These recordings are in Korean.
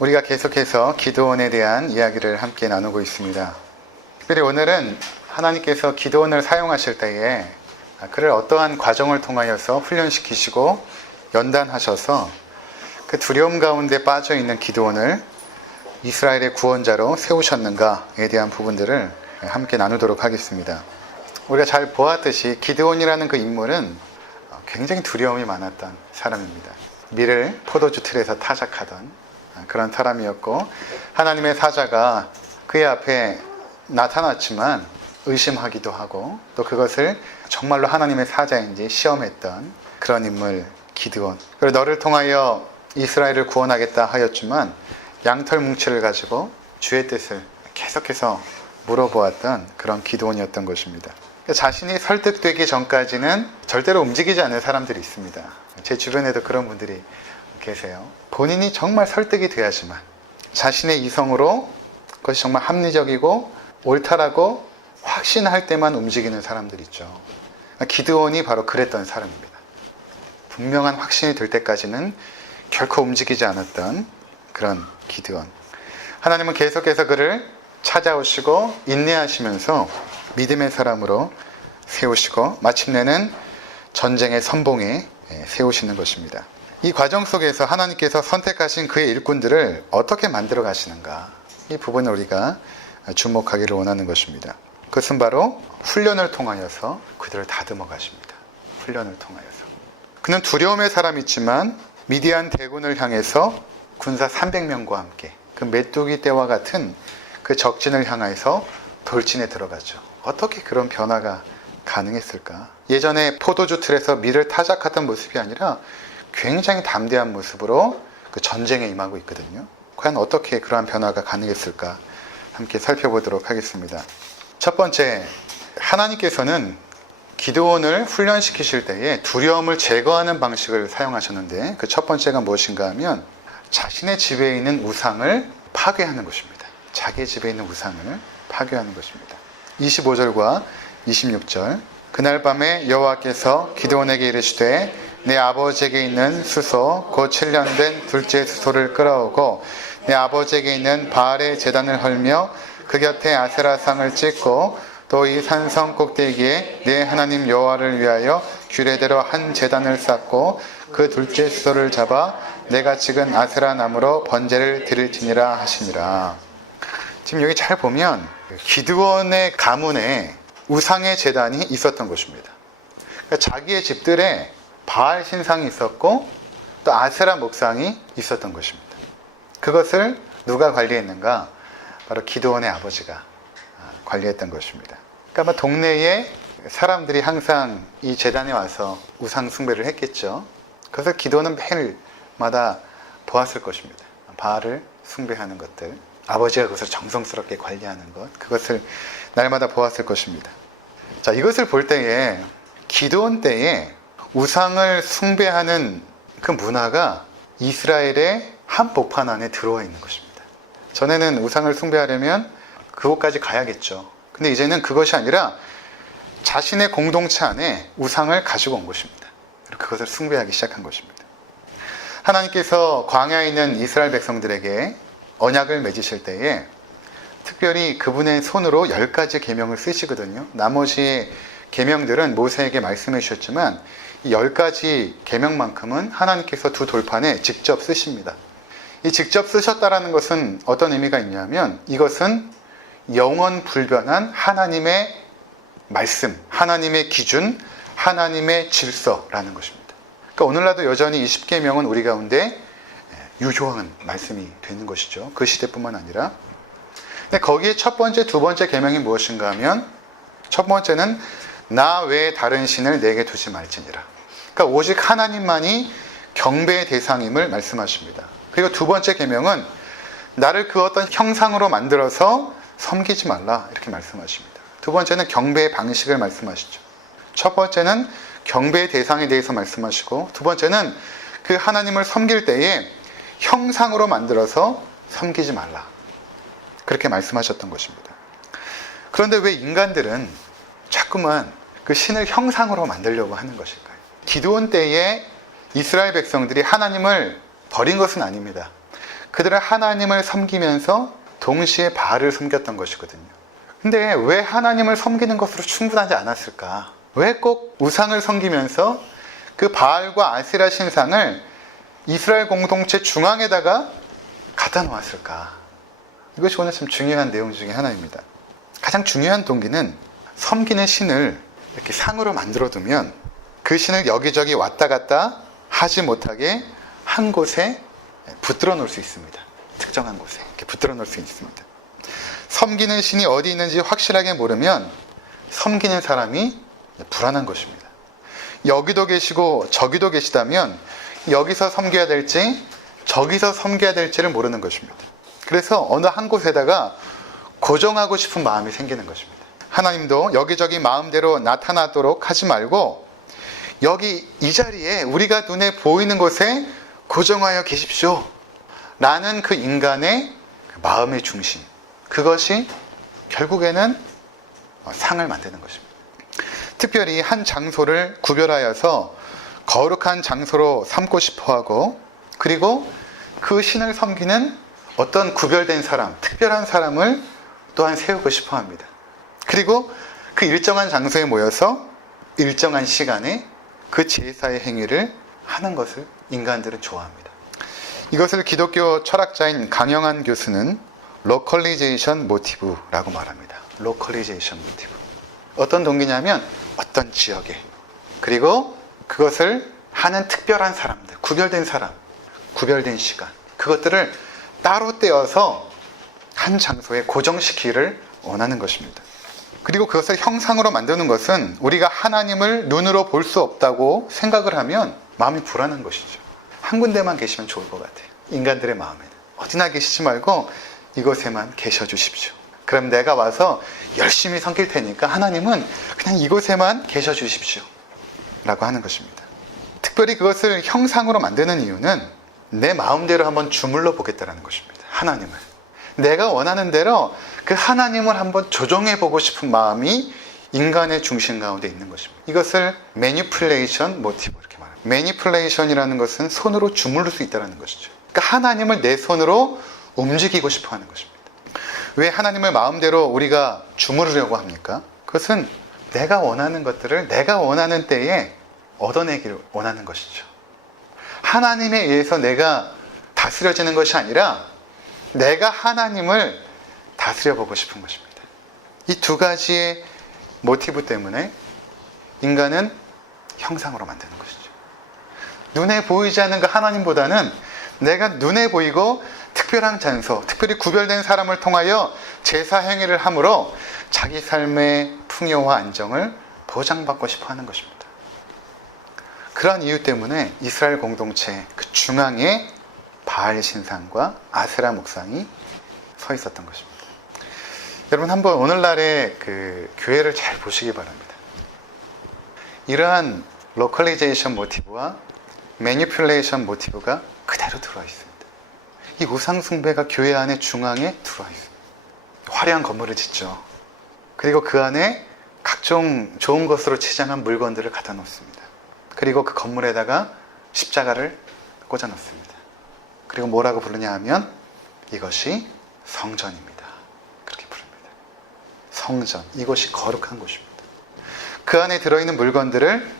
우리가 계속해서 기드온에 대한 이야기를 함께 나누고 있습니다. 특별히 오늘은 하나님께서 기드온을 사용하실 때에 그를 어떠한 과정을 통하여서 훈련시키시고 연단하셔서 그 두려움 가운데 빠져있는 기드온을 이스라엘의 구원자로 세우셨는가에 대한 부분들을 함께 나누도록 하겠습니다. 우리가 잘 보았듯이 기드온이라는 그 인물은 굉장히 두려움이 많았던 사람입니다. 밀을 포도주 틀에서 타작하던 그런 사람이었고, 하나님의 사자가 그의 앞에 나타났지만 의심하기도 하고, 또 그것을 정말로 하나님의 사자인지 시험했던 그런 인물 기드온. 그리고 너를 통하여 이스라엘을 구원하겠다 하였지만 양털 뭉치를 가지고 주의 뜻을 계속해서 물어보았던 그런 기드온이었던 것입니다. 자신이 설득되기 전까지는 절대로 움직이지 않는 사람들이 있습니다. 제 주변에도 그런 분들이 계세요. 본인이 정말 설득이 돼야지만 자신의 이성으로 그것이 정말 합리적이고 옳다라고 확신할 때만 움직이는 사람들 있죠. 기드온이 바로 그랬던 사람입니다. 분명한 확신이 들 때까지는 결코 움직이지 않았던 그런 기드온. 하나님은 계속해서 그를 찾아오시고 인내하시면서 믿음의 사람으로 세우시고 마침내는 전쟁의 선봉에 세우시는 것입니다. 이 과정 속에서 하나님께서 선택하신 그의 일꾼들을 어떻게 만들어 가시는가, 이 부분을 우리가 주목하기를 원하는 것입니다. 그것은 바로 훈련을 통하여서 그들을 다듬어 가십니다. 훈련을 통하여서. 그는 두려움의 사람이지만 미디안 대군을 향해서 군사 300명과 함께 그 메뚜기 떼와 같은 그 적진을 향해서 돌진에 들어가죠. 어떻게 그런 변화가 가능했을까? 예전에 포도주 틀에서 밀을 타작하던 모습이 아니라 굉장히 담대한 모습으로 그 전쟁에 임하고 있거든요. 과연 어떻게 그러한 변화가 가능했을까? 함께 살펴보도록 하겠습니다. 첫 번째, 하나님께서는 기드온을 훈련시키실 때에 두려움을 제거하는 방식을 사용하셨는데, 그 첫 번째가 무엇인가 하면 자신의 집에 있는 우상을 파괴하는 것입니다. 자기의 집에 있는 우상을 파괴하는 것입니다. 25절과 26절. 그날 밤에 여호와께서 기드온에게 이르시되 내 아버지에게 있는 수소 곧 7년 된 둘째 수소를 끌어오고 내 아버지에게 있는 바알의 제단을 헐며 그 곁에 아세라상을 찍고 또 이 산성 꼭대기에 내 하나님 여호와를 위하여 규례대로 한 제단을 쌓고 그 둘째 수소를 잡아 내가 찍은 아세라 나무로 번제를 드릴지니라 하시니라. 지금 여기 잘 보면 기드온의 가문에 우상의 제단이 있었던 것입니다. 그러니까 자기의 집들에 바알 신상이 있었고 또 아세라 목상이 있었던 것입니다. 그것을 누가 관리했는가? 바로 기드온의 아버지가 관리했던 것입니다. 그러니까 동네에 사람들이 항상 이 제단에 와서 우상 숭배를 했겠죠. 그래서 기드온은 매일마다 보았을 것입니다. 바알을 숭배하는 것들, 아버지가 그것을 정성스럽게 관리하는 것, 그것을 날마다 보았을 것입니다. 자, 이것을 볼 때에 기드온 때에 우상을 숭배하는 그 문화가 이스라엘의 한복판 안에 들어와 있는 것입니다. 전에는 우상을 숭배하려면 그곳까지 가야겠죠. 근데 이제는 그것이 아니라 자신의 공동체 안에 우상을 가지고 온 것입니다. 그리고 그것을 숭배하기 시작한 것입니다. 하나님께서 광야에 있는 이스라엘 백성들에게 언약을 맺으실 때에 특별히 그분의 손으로 10가지 계명을 쓰시거든요. 나머지 계명들은 모세에게 말씀해 주셨지만 이 10가지 계명만큼은 하나님께서 두 돌판에 직접 쓰십니다. 이 직접 쓰셨다라는 것은 어떤 의미가 있냐면 이것은 영원 불변한 하나님의 말씀, 하나님의 기준, 하나님의 질서라는 것입니다. 그러니까 오늘날도 여전히 이 10계명은 우리 가운데 유효한 말씀이 되는 것이죠. 그 시대뿐만 아니라. 근데 거기에 첫 번째, 두 번째 계명이 무엇인가 하면 첫 번째는 나 외에 다른 신을 내게 두지 말지니라. 그러니까 오직 하나님만이 경배의 대상임을 말씀하십니다. 그리고 두 번째 계명은 나를 그 어떤 형상으로 만들어서 섬기지 말라, 이렇게 말씀하십니다. 두 번째는 경배의 방식을 말씀하시죠. 첫 번째는 경배의 대상에 대해서 말씀하시고, 두 번째는 그 하나님을 섬길 때에 형상으로 만들어서 섬기지 말라, 그렇게 말씀하셨던 것입니다. 그런데 왜 인간들은 자꾸만 그 신을 형상으로 만들려고 하는 것일까요? 기드온 때에 이스라엘 백성들이 하나님을 버린 것은 아닙니다. 그들은 하나님을 섬기면서 동시에 바알을 섬겼던 것이거든요. 근데 왜 하나님을 섬기는 것으로 충분하지 않았을까? 왜 꼭 우상을 섬기면서 그 바알과 아세라 신상을 이스라엘 공동체 중앙에다가 갖다 놓았을까? 이것이 오늘 참 중요한 내용 중에 하나입니다. 가장 중요한 동기는 섬기는 신을 이렇게 상으로 만들어 두면 그 신을 여기저기 왔다 갔다 하지 못하게 한 곳에 붙들어 놓을 수 있습니다. 특정한 곳에 이렇게 붙들어 놓을 수 있습니다. 섬기는 신이 어디 있는지 확실하게 모르면 섬기는 사람이 불안한 것입니다. 여기도 계시고 저기도 계시다면 여기서 섬겨야 될지 저기서 섬겨야 될지를 모르는 것입니다. 그래서 어느 한 곳에다가 고정하고 싶은 마음이 생기는 것입니다. 하나님도 여기저기 마음대로 나타나도록 하지 말고 여기 이 자리에 우리가 눈에 보이는 곳에 고정하여 계십시오 라는 그 인간의 마음의 중심, 그것이 결국에는 상을 만드는 것입니다. 특별히 한 장소를 구별하여서 거룩한 장소로 삼고 싶어하고, 그리고 그 신을 섬기는 어떤 구별된 사람, 특별한 사람을 또한 세우고 싶어합니다. 그리고 그 일정한 장소에 모여서 일정한 시간에 그 제사의 행위를 하는 것을 인간들은 좋아합니다. 이것을 기독교 철학자인 강영한 교수는 로컬리제이션 모티브라고 말합니다. 로컬리제이션 모티브. 어떤 동기냐면 어떤 지역에, 그리고 그것을 하는 특별한 사람들, 구별된 사람, 구별된 시간, 그것들을 따로 떼어서 한 장소에 고정시키기를 원하는 것입니다. 그리고 그것을 형상으로 만드는 것은 우리가 하나님을 눈으로 볼 수 없다고 생각을 하면 마음이 불안한 것이죠. 한 군데만 계시면 좋을 것 같아요. 인간들의 마음에는 어디나 계시지 말고 이곳에만 계셔 주십시오. 그럼 내가 와서 열심히 섬길 테니까 하나님은 그냥 이곳에만 계셔 주십시오 라고 하는 것입니다. 특별히 그것을 형상으로 만드는 이유는 내 마음대로 한번 주물러 보겠다는 것입니다. 하나님을 내가 원하는 대로 그 하나님을 한번 조정해 보고 싶은 마음이 인간의 중심 가운데 있는 것입니다. 이것을 매니플레이션 모티브 이렇게 말합니다. 매니플레이션이라는 것은 손으로 주물를 수 있다는 것이죠. 그러니까 하나님을 내 손으로 움직이고 싶어 하는 것입니다. 왜 하나님을 마음대로 우리가 주무르려고 합니까? 그것은 내가 원하는 것들을 내가 원하는 때에 얻어내기를 원하는 것이죠. 하나님에 의해서 내가 다스려지는 것이 아니라 내가 하나님을 다스려보고 싶은 것입니다. 이 두 가지의 모티브 때문에 인간은 형상으로 만드는 것이죠. 눈에 보이지 않는 그 하나님보다는 내가 눈에 보이고 특별한 장소, 특별히 구별된 사람을 통하여 제사 행위를 함으로 자기 삶의 풍요와 안정을 보장받고 싶어 하는 것입니다. 그러한 이유 때문에 이스라엘 공동체 그 중앙에 바알 신상과 아세라 목상이 서 있었던 것입니다. 여러분 한번 오늘날의 그 교회를 잘 보시기 바랍니다. 이러한 로컬리제이션 모티브와 매니플레이션 모티브가 그대로 들어와 있습니다. 이 우상 숭배가 교회 안에 중앙에 들어와 있습니다. 화려한 건물을 짓죠. 그리고 그 안에 각종 좋은 것으로 치장한 물건들을 갖다 놓습니다. 그리고 그 건물에다가 십자가를 꽂아 놓습니다. 그리고 뭐라고 부르냐 하면 이것이 성전입니다. 그렇게 부릅니다. 성전, 이곳이 거룩한 곳입니다. 그 안에 들어있는 물건들을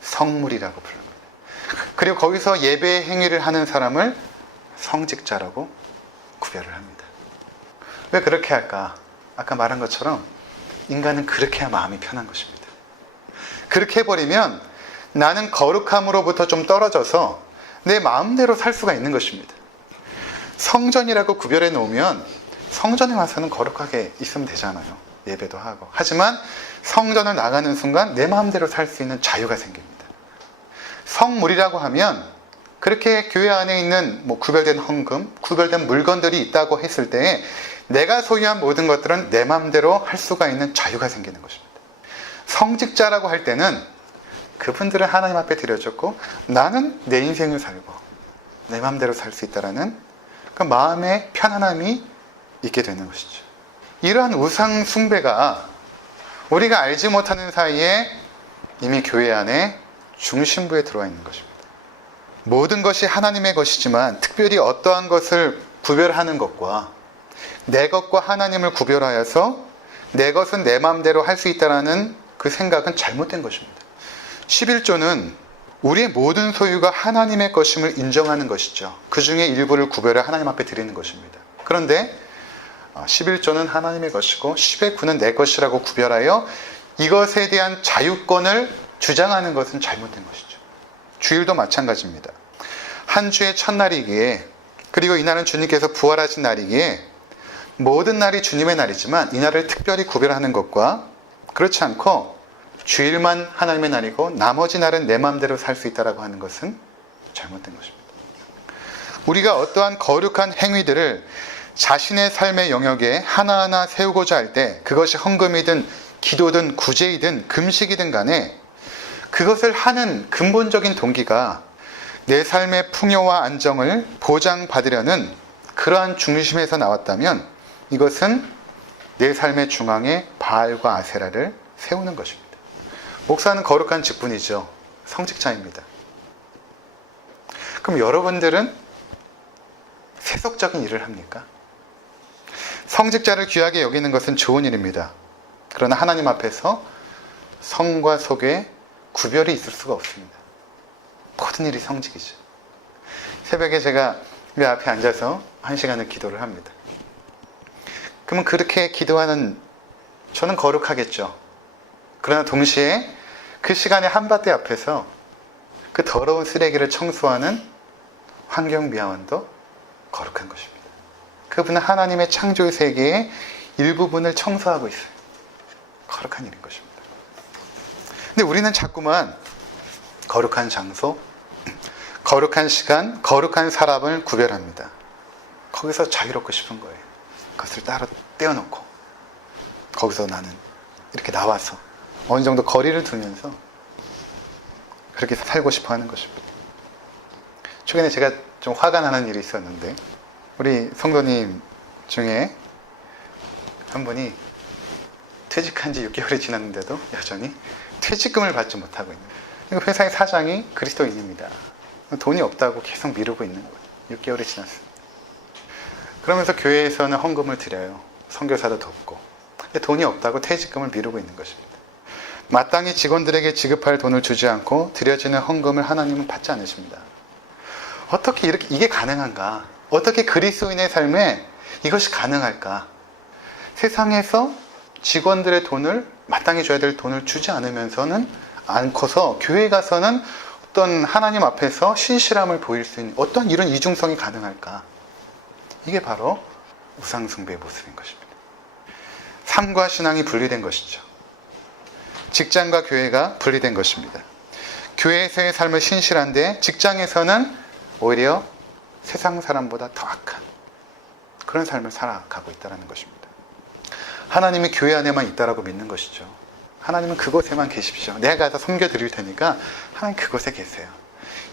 성물이라고 부릅니다. 그리고 거기서 예배 행위를 하는 사람을 성직자라고 구별을 합니다. 왜 그렇게 할까? 아까 말한 것처럼 인간은 그렇게 해야 마음이 편한 것입니다. 그렇게 해버리면 나는 거룩함으로부터 좀 떨어져서 내 마음대로 살 수가 있는 것입니다. 성전이라고 구별해 놓으면 성전에 와서는 거룩하게 있으면 되잖아요. 예배도 하고. 하지만 성전을 나가는 순간 내 마음대로 살 수 있는 자유가 생깁니다. 성물이라고 하면 그렇게 교회 안에 있는 구별된 헌금, 구별된 물건들이 있다고 했을 때 내가 소유한 모든 것들은 내 마음대로 할 수가 있는 자유가 생기는 것입니다. 성직자라고 할 때는 그분들은 하나님 앞에 드려졌고 나는 내 인생을 살고 내 마음대로 살 수 있다라는 그 마음의 편안함이 있게 되는 것이죠. 이러한 우상 숭배가 우리가 알지 못하는 사이에 이미 교회 안에 중심부에 들어와 있는 것입니다. 모든 것이 하나님의 것이지만 특별히 어떠한 것을 구별하는 것과 내 것과 하나님을 구별하여서 내 것은 내 마음대로 할 수 있다는 그 생각은 잘못된 것입니다. 11조는 우리의 모든 소유가 하나님의 것임을 인정하는 것이죠. 그 중에 일부를 구별해 하나님 앞에 드리는 것입니다. 그런데 11조는 하나님의 것이고 10의 9는 내 것이라고 구별하여 이것에 대한 자유권을 주장하는 것은 잘못된 것이죠. 주일도 마찬가지입니다. 한 주의 첫날이기에, 그리고 이날은 주님께서 부활하신 날이기에 모든 날이 주님의 날이지만 이 날을 특별히 구별하는 것과 그렇지 않고 주일만 하나님의 날이고 나머지 날은 내 마음대로 살 수 있다고 하는 것은 잘못된 것입니다. 우리가 어떠한 거룩한 행위들을 자신의 삶의 영역에 하나하나 세우고자 할 때 그것이 헌금이든 기도든 구제이든 금식이든 간에 그것을 하는 근본적인 동기가 내 삶의 풍요와 안정을 보장받으려는 그러한 중심에서 나왔다면 이것은 내 삶의 중앙에 바알과 아세라를 세우는 것입니다. 목사는 거룩한 직분이죠. 성직자입니다. 그럼 여러분들은 세속적인 일을 합니까? 성직자를 귀하게 여기는 것은 좋은 일입니다. 그러나 하나님 앞에서 성과 속에 구별이 있을 수가 없습니다. 모든 일이 성직이죠. 새벽에 제가 이 앞에 앉아서 1시간을 기도를 합니다. 그러면 그렇게 기도하는 저는 거룩하겠죠. 그러나 동시에 그 시간에 한밭대 앞에서 그 더러운 쓰레기를 청소하는 환경미화원도 거룩한 것입니다. 그분은 하나님의 창조 세계의 일부분을 청소하고 있어요. 거룩한 일인 것입니다. 근데 우리는 자꾸만 거룩한 장소, 거룩한 시간, 거룩한 사람을 구별합니다. 거기서 자유롭고 싶은 거예요. 그것을 따로 떼어놓고 거기서 나는 이렇게 나와서 어느 정도 거리를 두면서 그렇게 살고 싶어 하는 것입니다. 최근에 제가 좀 화가 나는 일이 있었는데 우리 성도님 중에 한 분이 퇴직한 지 6개월이 지났는데도 여전히 퇴직금을 받지 못하고 있는 거예요. 회사의 사장이 그리스도인입니다. 돈이 없다고 계속 미루고 있는 거예요. 6개월이 지났습니다. 그러면서 교회에서는 헌금을 드려요. 선교사도 돕고. 근데 돈이 없다고 퇴직금을 미루고 있는 것입니다. 마땅히 직원들에게 지급할 돈을 주지 않고 드려지는 헌금을 하나님은 받지 않으십니다. 어떻게 이게 가능한가? 어떻게 그리스도인의 삶에 이것이 가능할까? 세상에서 직원들의 돈을 마땅히 줘야 될 돈을 주지 않으면서는 않고서 교회에 가서는 어떤 하나님 앞에서 신실함을 보일 수 있는 어떤 이런 이중성이 가능할까? 이게 바로 우상숭배의 모습인 것입니다. 삶과 신앙이 분리된 것이죠. 직장과 교회가 분리된 것입니다. 교회에서의 삶은 신실한데 직장에서는 오히려 세상 사람보다 더 악한 그런 삶을 살아가고 있다는 것입니다. 하나님이 교회 안에만 있다라고 믿는 것이죠. 하나님은 그곳에만 계십시오. 내가 가서 섬겨드릴 테니까 하나님 그곳에 계세요.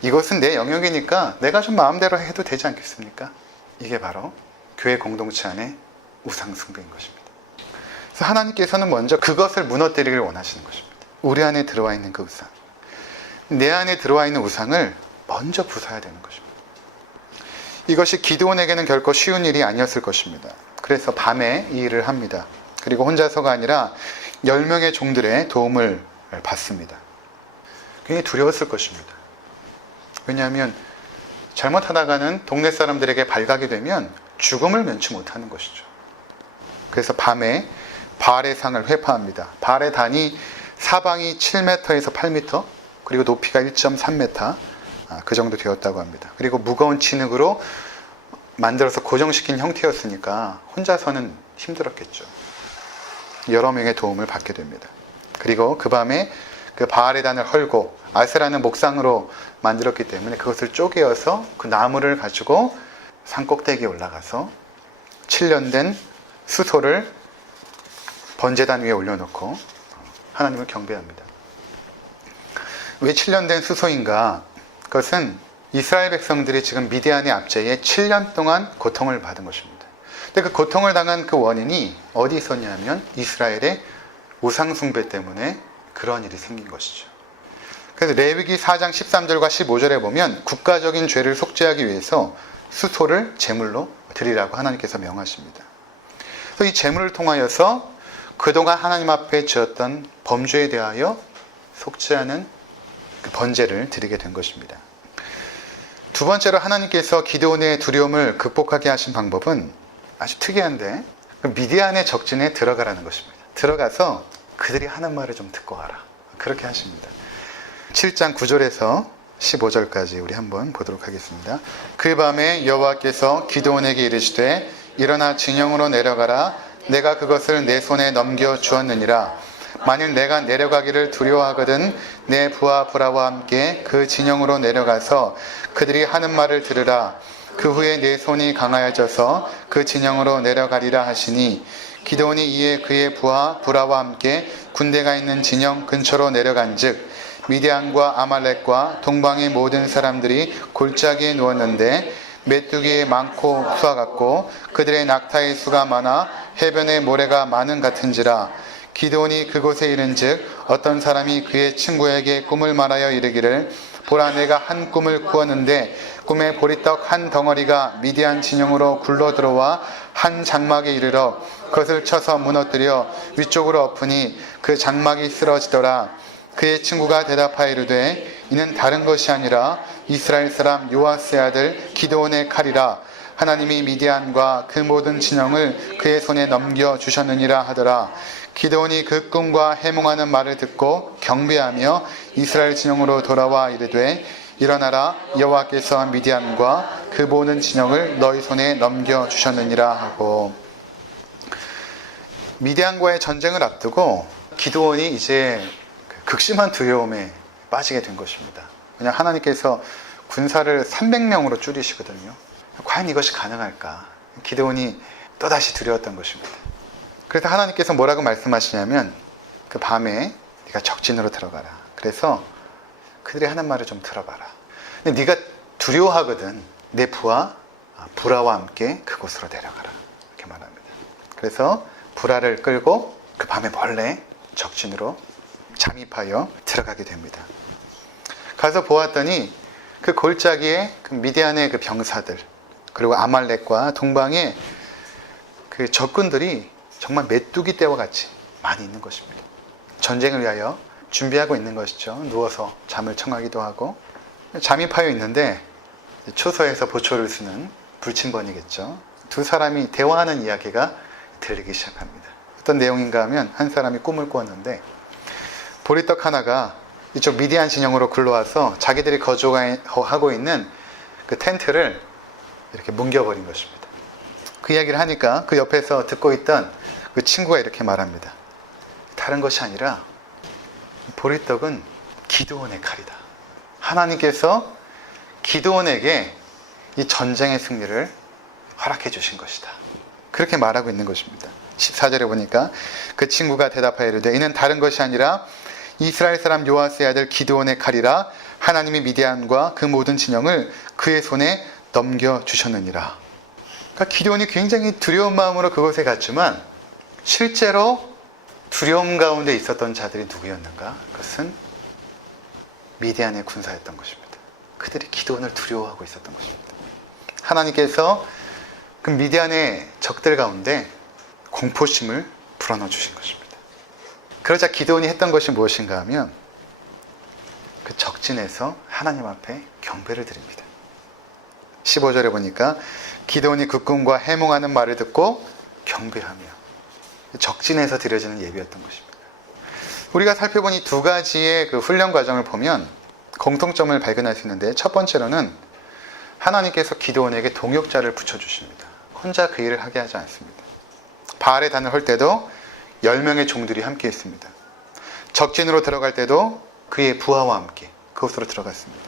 이것은 내 영역이니까 내가 좀 마음대로 해도 되지 않겠습니까? 이게 바로 교회 공동체 안에 우상숭배인 것입니다. 그래서 하나님께서는 먼저 그것을 무너뜨리기를 원하시는 것입니다. 우리 안에 들어와 있는 그 우상, 내 안에 들어와 있는 우상을 먼저 부숴야 되는 것입니다. 이것이 기드온에게는 결코 쉬운 일이 아니었을 것입니다. 그래서 밤에 이 일을 합니다. 그리고 혼자서가 아니라 10명의 종들의 도움을 받습니다. 굉장히 두려웠을 것입니다. 왜냐하면 잘못하다가는 동네 사람들에게 발각이 되면 죽음을 면치 못하는 것이죠. 그래서 밤에 바알의 상을 회파합니다. 바알의 단이 사방이 7m에서 8m 그리고 높이가 1.3m 그 정도 되었다고 합니다. 그리고 무거운 진흙으로 만들어서 고정시킨 형태였으니까 혼자서는 힘들었겠죠. 여러 명의 도움을 받게 됩니다. 그리고 그 밤에 그 바알의 단을 헐고 아세라는 목상으로 만들었기 때문에 그것을 쪼개어서 그 나무를 가지고 산 꼭대기에 올라가서 7년된 수소를 번제단 위에 올려놓고 하나님을 경배합니다. 왜 7년된 수소인가? 그것은 이스라엘 백성들이 지금 미디안의 압제에 7년 동안 고통을 받은 것입니다. 근데 그 고통을 당한 그 원인이 어디 있었냐면 이스라엘의 우상숭배 때문에 그런 일이 생긴 것이죠. 그래서 레위기 4장 13절과 15절에 보면 국가적인 죄를 속죄하기 위해서 수소를 제물로 드리라고 하나님께서 명하십니다. 그래서 이 제물을 통하여서 그동안 하나님 앞에 지었던 범죄에 대하여 속죄하는 그 번제를 드리게 된 것입니다. 두 번째로 하나님께서 기드온의 두려움을 극복하게 하신 방법은 아주 특이한데 미디안의 적진에 들어가라는 것입니다. 들어가서 그들이 하는 말을 좀 듣고 와라. 그렇게 하십니다. 7장 9절에서 15절까지 우리 한번 보도록 하겠습니다. 그 밤에 여호와께서 기드온에게 이르시되 일어나 진영으로 내려가라. 내가 그것을 내 손에 넘겨 주었느니라. 만일 내가 내려가기를 두려워하거든 내 부하 브라와 함께 그 진영으로 내려가서 그들이 하는 말을 들으라. 그 후에 내 손이 강하여져서 그 진영으로 내려가리라 하시니 기드온이 이에 그의 부하 브라와 함께 군대가 있는 진영 근처로 내려간즉 미디안과 아말렉과 동방의 모든 사람들이 골짜기에 누웠는데 메뚜기의 많고 수와 같고 그들의 낙타의 수가 많아 해변의 모래가 많은 같은지라. 기드온이 그곳에 이른즉 어떤 사람이 그의 친구에게 꿈을 말하여 이르기를 보라 내가 한 꿈을 꾸었는데 꿈에 보리떡 한 덩어리가 미디안 진영으로 굴러 들어와 한 장막에 이르러 그것을 쳐서 무너뜨려 위쪽으로 엎으니 그 장막이 쓰러지더라. 그의 친구가 대답하여 이르되 이는 다른 것이 아니라 이스라엘 사람 요아스의 아들 기드온의 칼이라. 하나님이 미디안과 그 모든 진영을 그의 손에 넘겨 주셨느니라 하더라. 기드온이 그 꿈과 해몽하는 말을 듣고 경배하며 이스라엘 진영으로 돌아와 이르되 일어나라. 여호와께서 미디안과 그 모든 진영을 너희 손에 넘겨 주셨느니라 하고, 미디안과의 전쟁을 앞두고 기드온이 이제 극심한 두려움에 빠지게 된 것입니다. 왜냐하면 하나님께서 군사를 300명으로 줄이시거든요. 과연 이것이 가능할까? 기드온이 또다시 두려웠던 것입니다. 그래서 하나님께서 뭐라고 말씀하시냐면 그 밤에 네가 적진으로 들어가라. 그래서 그들이 하는 말을 좀 들어봐라. 근데 네가 두려워하거든 내 부하 브라와 함께 그곳으로 내려가라. 이렇게 말합니다. 그래서 브라를 끌고 그 밤에 몰래 적진으로 잠입하여 들어가게 됩니다. 가서 보았더니 그 골짜기에 그 미디안의 그 병사들 그리고 아말렉과 동방의 그 적군들이 정말 메뚜기 떼와 같이 많이 있는 것입니다. 전쟁을 위하여 준비하고 있는 것이죠. 누워서 잠을 청하기도 하고 잠입하여 있는데 초소에서 보초를 쓰는 불침번이겠죠. 두 사람이 대화하는 이야기가 들리기 시작합니다. 어떤 내용인가 하면 한 사람이 꿈을 꾸었는데 보리떡 하나가 이쪽 미디안 진영으로 굴러와서 자기들이 거주하고 있는 그 텐트를 이렇게 뭉겨버린 것입니다. 그 이야기를 하니까 그 옆에서 듣고 있던 그 친구가 이렇게 말합니다. 다른 것이 아니라 보리떡은 기드온의 칼이다. 하나님께서 기드온에게 이 전쟁의 승리를 허락해 주신 것이다. 그렇게 말하고 있는 것입니다. 14절에 보니까 그 친구가 대답하여 이르되 이는 다른 것이 아니라 이스라엘 사람 요아스의 아들 기드온의 칼이라. 하나님이 미디안과 그 모든 진영을 그의 손에 넘겨주셨느니라. 그러니까 기드온이 굉장히 두려운 마음으로 그곳에 갔지만 실제로 두려움 가운데 있었던 자들이 누구였는가? 그것은 미디안의 군사였던 것입니다. 그들이 기드온을 두려워하고 있었던 것입니다. 하나님께서 그 미디안의 적들 가운데 공포심을 불어넣어 주신 것입니다. 그러자 기드온이 했던 것이 무엇인가 하면 그 적진에서 하나님 앞에 경배를 드립니다. 15절에 보니까 기드온이 그 꿈과 해몽하는 말을 듣고 경배하며 적진에서 드려지는 예배였던 것입니다. 우리가 살펴본 이 두 가지의 그 훈련 과정을 보면 공통점을 발견할 수 있는데 첫 번째로는 하나님께서 기드온에게 동역자를 붙여주십니다. 혼자 그 일을 하게 하지 않습니다. 바알의 단을 할 때도 10명의 종들이 함께 있습니다. 적진으로 들어갈 때도 그의 부하와 함께 그곳으로 들어갔습니다.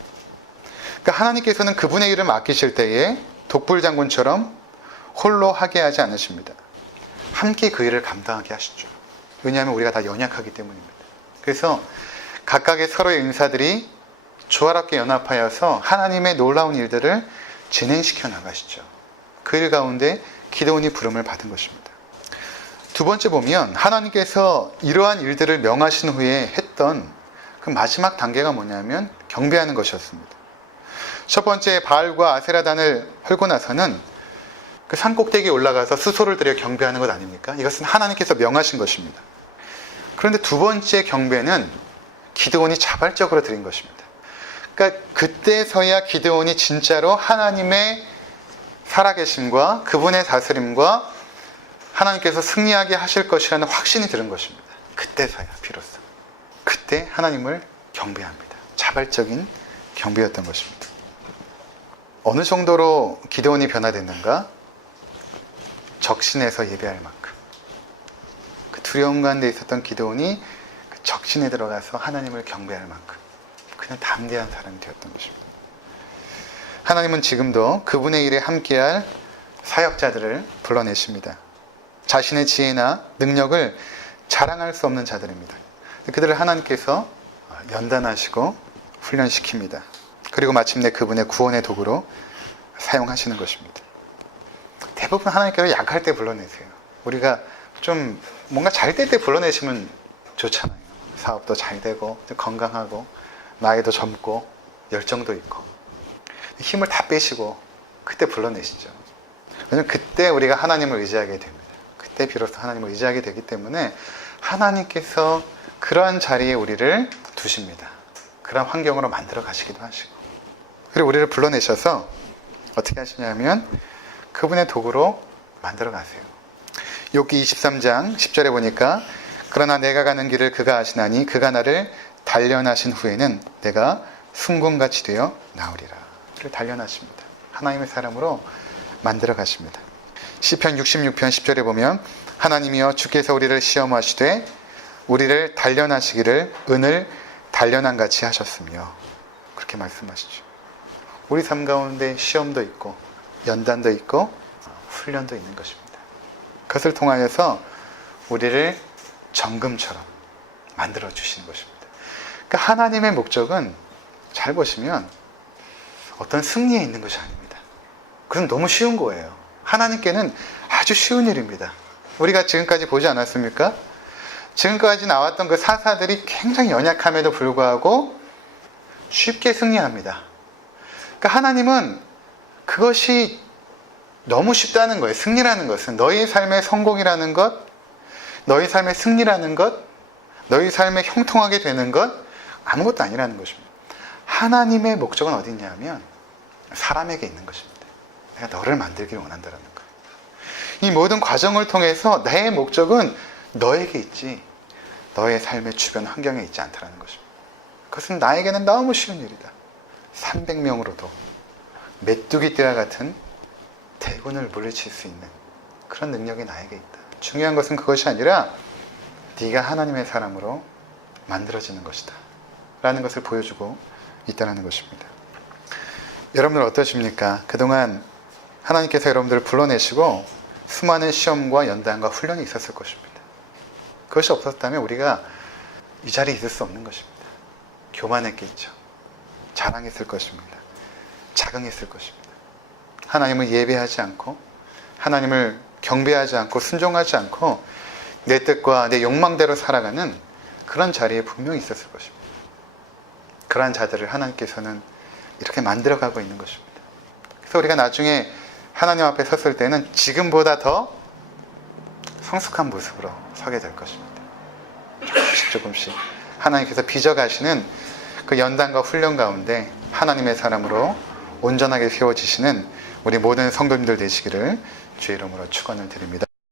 그러니까 하나님께서는 그분의 일을 맡기실 때에 독불장군처럼 홀로 하게 하지 않으십니다. 함께 그 일을 감당하게 하시죠. 왜냐하면 우리가 다 연약하기 때문입니다. 그래서 각각의 서로의 인사들이 조화롭게 연합하여서 하나님의 놀라운 일들을 진행시켜 나가시죠. 그 일 가운데 기드온이 부름을 받은 것입니다. 두 번째 보면 하나님께서 이러한 일들을 명하신 후에 했던 그 마지막 단계가 뭐냐면 경배하는 것이었습니다. 첫 번째 바알과 아세라단을 헐고 나서는 그 산 꼭대기에 올라가서 수소를 들여 경배하는 것 아닙니까? 이것은 하나님께서 명하신 것입니다. 그런데 두 번째 경배는 기드온이 자발적으로 드린 것입니다. 그러니까 그때서야 기드온이 진짜로 하나님의 살아계심과 그분의 다스림과 하나님께서 승리하게 하실 것이라는 확신이 들은 것입니다. 그때서야 비로소. 그때 하나님을 경배합니다. 자발적인 경배였던 것입니다. 어느 정도로 기드온이 변화됐는가? 적신에서 예배할 만큼. 그 두려움 가운데 있었던 기드온이 그 적신에 들어가서 하나님을 경배할 만큼 그냥 담대한 사람이 되었던 것입니다. 하나님은 지금도 그분의 일에 함께할 사역자들을 불러내십니다. 자신의 지혜나 능력을 자랑할 수 없는 자들입니다. 그들을 하나님께서 연단하시고 훈련시킵니다. 그리고 마침내 그분의 구원의 도구로 사용하시는 것입니다. 대부분 하나님께서 약할 때 불러내세요. 우리가 좀 뭔가 잘 될 때 불러내시면 좋잖아요. 사업도 잘 되고 건강하고 나이도 젊고 열정도 있고 힘을 다 빼시고 그때 불러내시죠. 왜냐하면 그때 우리가 하나님을 의지하게 됩니다. 그때 비로소 하나님을 의지하게 되기 때문에 하나님께서 그러한 자리에 우리를 두십니다. 그런 환경으로 만들어 가시기도 하시고 그리고 우리를 불러내셔서 어떻게 하시냐면 그분의 도구로 만들어 가세요. 욥기 23장 10절에 보니까 그러나 내가 가는 길을 그가 아시나니 그가 나를 단련하신 후에는 내가 순금같이 되어 나오리라. 그를 단련하십니다. 하나님의 사람으로 만들어 가십니다. 시편 66편 10절에 보면 하나님이여 주께서 우리를 시험하시되 우리를 단련하시기를 은을 단련한 같이 하셨으며 그렇게 말씀하시죠. 우리 삶 가운데 시험도 있고 연단도 있고 훈련도 있는 것입니다. 그것을 통하여서 우리를 정금처럼 만들어 주시는 것입니다. 그러니까 하나님의 목적은 잘 보시면 어떤 승리에 있는 것이 아닙니다. 그건 너무 쉬운 거예요. 하나님께는 아주 쉬운 일입니다. 우리가 지금까지 보지 않았습니까? 지금까지 나왔던 그 사사들이 굉장히 연약함에도 불구하고 쉽게 승리합니다. 그러니까 하나님은 그것이 너무 쉽다는 거예요. 승리라는 것은 너희 삶의 성공이라는 것, 너희 삶의 승리라는 것, 너희 삶에 형통하게 되는 것 아무것도 아니라는 것입니다. 하나님의 목적은 어디 있냐면 사람에게 있는 것입니다. 내가 너를 만들기를 원한다는 거예요. 이 모든 과정을 통해서 내 목적은 너에게 있지 너의 삶의 주변 환경에 있지 않다는 것입니다. 그것은 나에게는 너무 쉬운 일이다. 300명으로도 메뚜기떼와 같은 대군을 물리칠 수 있는 그런 능력이 나에게 있다. 중요한 것은 그것이 아니라 네가 하나님의 사람으로 만들어지는 것이다 라는 것을 보여주고 있다는 것입니다. 여러분들 어떠십니까? 그동안 하나님께서 여러분들을 불러내시고 수많은 시험과 연단과 훈련이 있었을 것입니다. 그것이 없었다면 우리가 이 자리에 있을 수 없는 것입니다. 교만했겠죠. 자랑했을 것입니다. 자긍했을 것입니다. 하나님을 예배하지 않고 하나님을 경배하지 않고 순종하지 않고 내 뜻과 내 욕망대로 살아가는 그런 자리에 분명히 있었을 것입니다. 그러한 자들을 하나님께서는 이렇게 만들어가고 있는 것입니다. 그래서 우리가 나중에 하나님 앞에 섰을 때는 지금보다 더 성숙한 모습으로 서게 될 것입니다. 조금씩 하나님께서 빚어가시는 그 연단과 훈련 가운데 하나님의 사람으로 온전하게 세워지시는 우리 모든 성도님들 되시기를 주의 이름으로 축원을 드립니다.